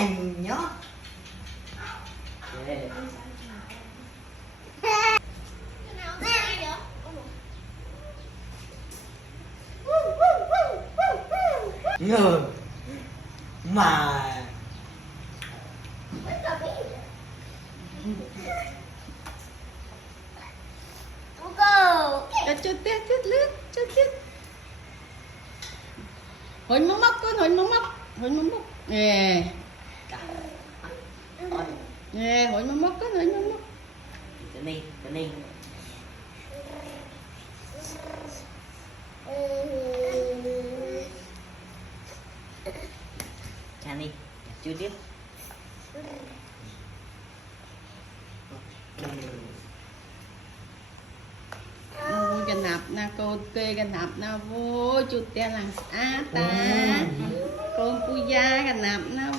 anh nhớ ngờ mà cho tiết lướt cho tiết hồi mắm móc con hồi mắm móc nè nè hồi mắm móc con hồi mắm móc cái này cha đi chưa tiếp cái nạp na cô tê cái nạp na vô chút tiền là ta con puya cái nạp na